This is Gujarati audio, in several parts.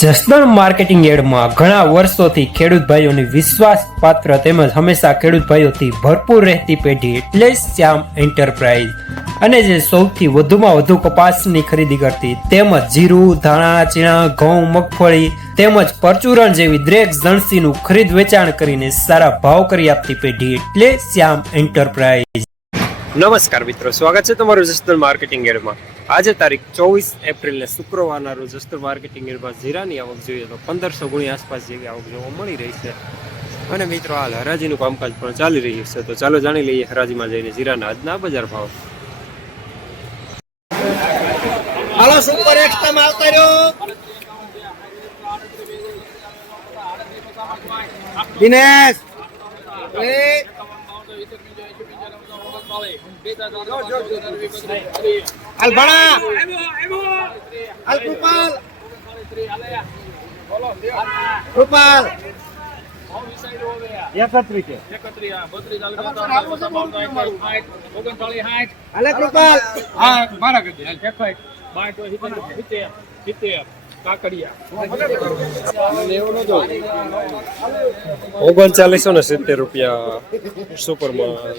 જસદણ માર્કેટિંગ યાર્ડમાં ઘણા વર્ષોથી ખેડૂત ભાઈઓની વિશ્વાસપાત્ર તેમજ હંમેશા ખેડૂત ભાઈઓથી ભરપૂર રહેતી પેઢી એટલે શ્યામ એન્ટરપ્રાઇઝ, અને જે સૌથી વધુમાં વધુ કપાસની ખરીદી કરતી તેમજ જીરું, ધાણા, ચીણા, ઘઉં, મગફળી તેમજ પરચુરણ જેવી દરેક જણસીનું ખરીદ વેચાણ કરીને સારા ભાવ કરી આપતી પેઢી એટલે શ્યામ એન્ટરપ્રાઇઝ. નમસ્કાર મિત્રો, સ્વાગત છે તમારું જસદણ માર્કેટિંગ યાર્ડમાં. આજે તારીખ 24 એપ્રિલને શુક્રવારના રોજ જસદણ માર્કેટિંગ યાર્ડમાં જીરાની આવક જોઈએ તો 1500 ગુણી આસપાસ જેવી આવક જોવા મળી રહી છે. અને મિત્રો હાલ હરાજીનું કામકાજ પણ ચાલી રહ્યું છે, તો ચાલો જાણી લઈએ હરાજીમાં જઈને જીરાના આજના બજાર ભાવ. હાલો સુપર એક્સ્ટ્રા માં આવતા રહ્યો દિનેશ અલ્બણા અલ કૃપાલ કૃપાલ 31 અલે કૃપાલ હા મારા કરી દે 3970 રૂપિયા સુપરમાં.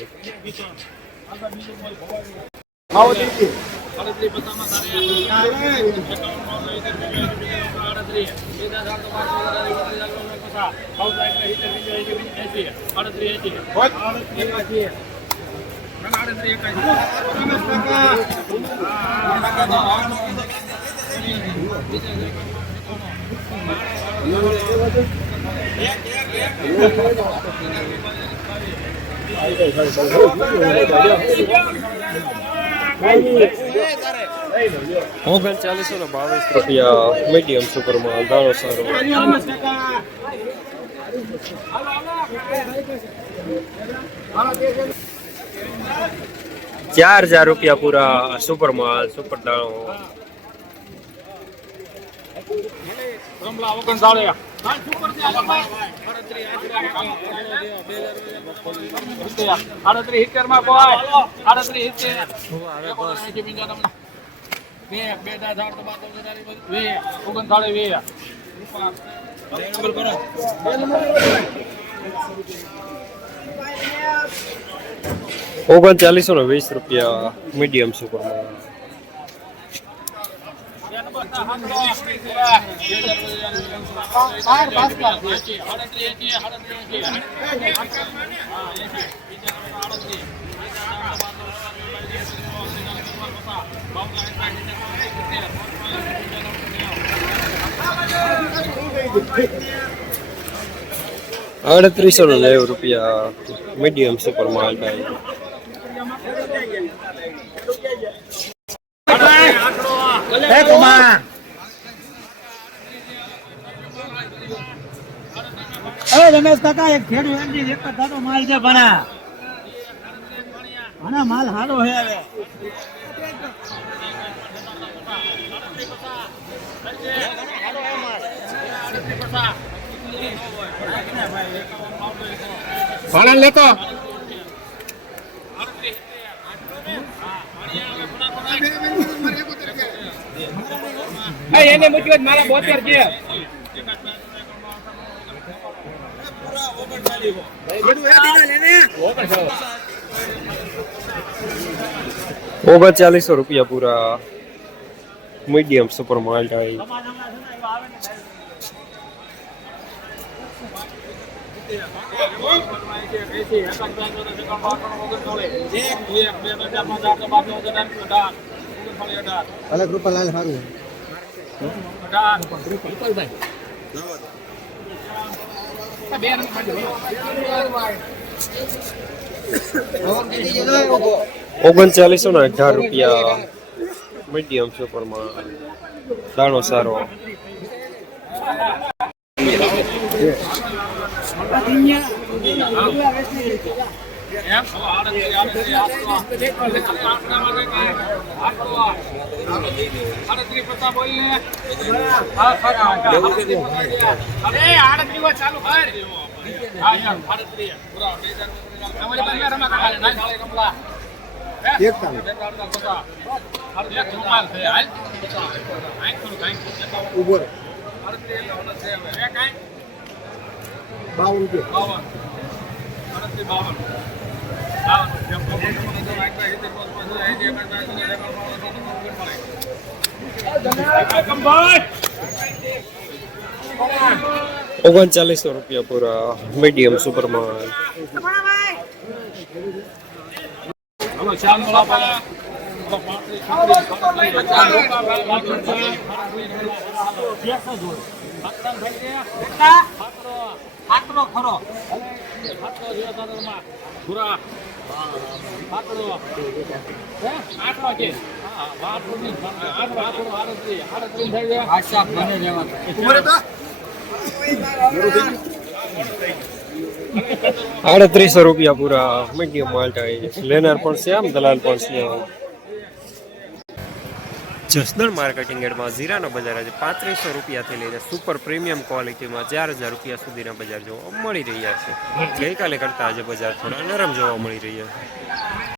રૂપિયા મીડિયમ સુપરમાં દાણો સારો. 4000 રૂપિયા પૂરા સુપરમાં સુપર દાણો. ₹3920 રૂપિયા મીડિયમ સુપરમાં. ₹3890 મીડિયમ સુપરમાં. રમેશ કાકા એક ખેડૂત એક જ ધારો માલ છે ભણા આના માલ સારો છે. હવે ભણા લેતો એને મૂકી મારા 72 છે. 3900 રૂપિયા પૂરા મીડિયમ સુપર માલ ટાઈ. અલે કૃપાલાલ સારું ₹3918 રૂપિયા મીડિયમ સુપરમાં દાણો સારો. ₹39 પૂરા મીડિયમ સુપરમાં. ₹38 પૂરા મીડિયમ માલ્ટા. લેનાર પણ છે, આમ દલાલ પણ છે. જસદણ માર્કેટિંગ યાર્ડમાં જીરાનો બજાર આજે ₹3500 લઈને સુપર પ્રીમિયમ ક્વોલિટીમાં ₹4000 સુધીના બજાર જોવા મળી રહ્યા છે. ગઈકાલે કરતાં આજે બજાર થોડા નરમ જોવા મળી રહ્યા છે.